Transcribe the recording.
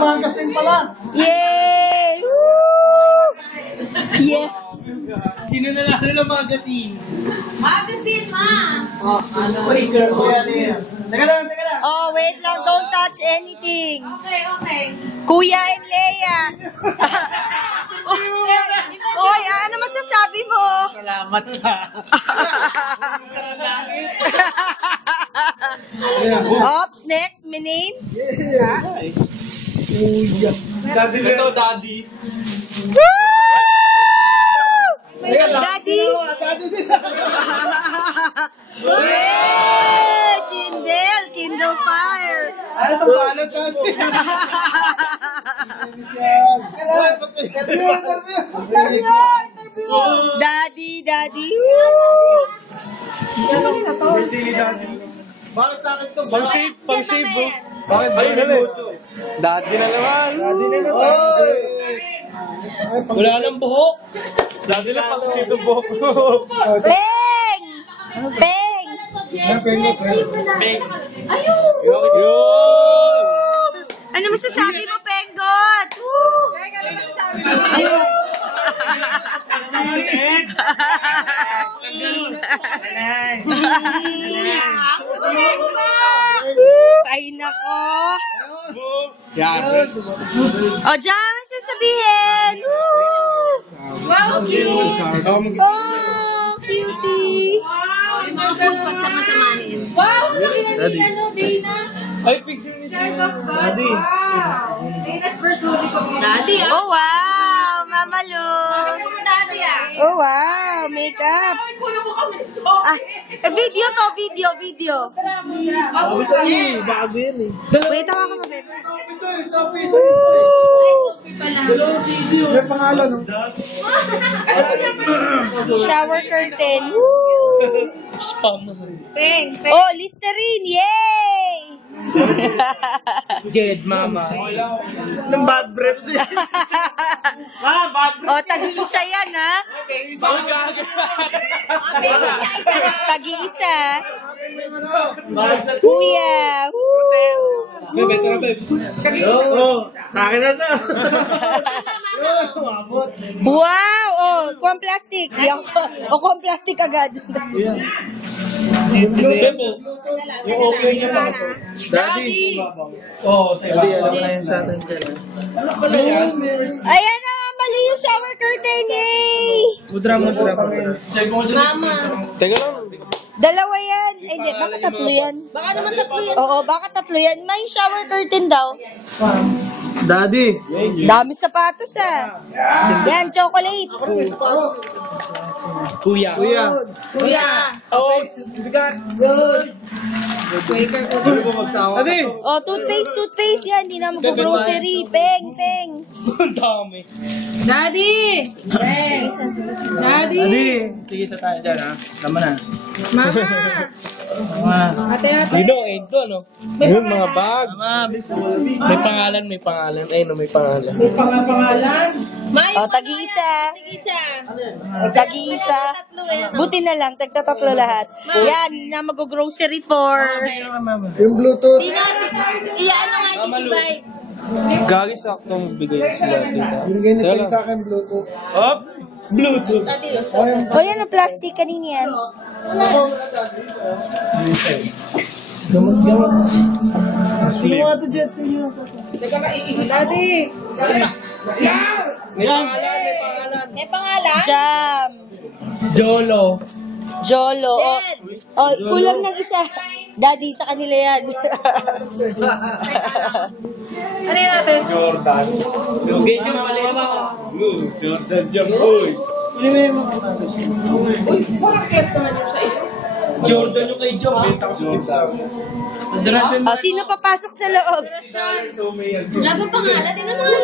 Magazine pala. Yay! Woo! Yes. Sino nanalo ng magazine? Magazine, ma! Wait, teka lang. Oh, wait lang. Don't touch anything. Okay. Kuya and Leia. Oy, ano masasabi mo? Salamat sa... Ops, next, my name? Ito, Daddy. Woo! Daddy? Daddy Yay! Kindle fire. Ano ito balot natin? Daddy. Woo! Bakit sa akin ito? Pang-save, bro. Bakit? Ayun, dali. Daddy na naman. Wala nang buhok. Daddy na pang-save ng buhok. Peng! Peng! Bang. Ayun! Yun! Ano masasabi mo, Penggot? Woo! Ano masasabi mo? Ay, nako. Yan. O, dyan, may sasabihin. Woo! Wow, cute! Oh, cutie. Yung mga food pagsama-samahin. Wow, laki na ni Dana. Ay, picture ni Child of God. Wow. Dana's first holy communion. Daddy, Oh, wow. Mama Lu. Daddy, Oh, wow. Makeup. Ah, video to, video. Bago yan eh. Wait, ako ka mabebe. May pangalan, no? Shower curtain. Woo! Spam. Peng. Oh, Listerine. Yay! Jed, mama. Ng bad breath. Bad breath. Oh, tag-iisa yan, ha? Tag-iisa. Kuya. Woo! Sa akin na to. Wow! Oh, kuha ang plastic. Kuha ang plastic agad. Yung okay niya ba? Daddy. Oo, sa iba. Alam na yun sa atin dyan. Ayan na, mali yung shower curtain, eh! Mudra. Mama. Teka lang. Dalawa yan. Eh, hindi, baka tatlo yan. Baka naman tatlo yan. Oo, baka tatlo yan. May shower curtain daw. Daddy. Dami sapatos, ah. Yan, chocolate. Kuya. Kuya. Oh, bigat. Daddy. Oh, toothpaste yan. Hindi na mag-grocery. Peng. Ang dami. Daddy. Daddy. Sige sa tayo dyan, ha? Tama na. Mama. Ate. You know, ito, no? Yung mga bag. Tama. May pangalan. Ayun, no, may pangalan. May Oh, tag-iisa. Tag-iisa. Tatlo eh. Buti na lang, tagtatatlo lahat. Yan, na mag-grocery for... Yung Bluetooth. Di natin. Iyaano nga divide. Gagi saktong bigay sila dito. Binigay ni Tek sa akin Bluetooth. Up! Bluetooth. Daddy, lost. O yan, ang plastic kanina yan. Slim. Ano ito dyan sa inyo? Daddy. May pangalan. May pangalan? Jam. Jolo. Jolo. Oh, kulang ng isa. Daddy, sa kanila yan. Ano yun natin? Jordan. Okay, yung mali. Jordan, yung boy. Uy, parang class naman yung sa iyo. Jordan yung kay Jom. Benta ko sa Jordan. Oh, sino papasok sa loob? So may Wala ba pangalan? Tingnan mo nga.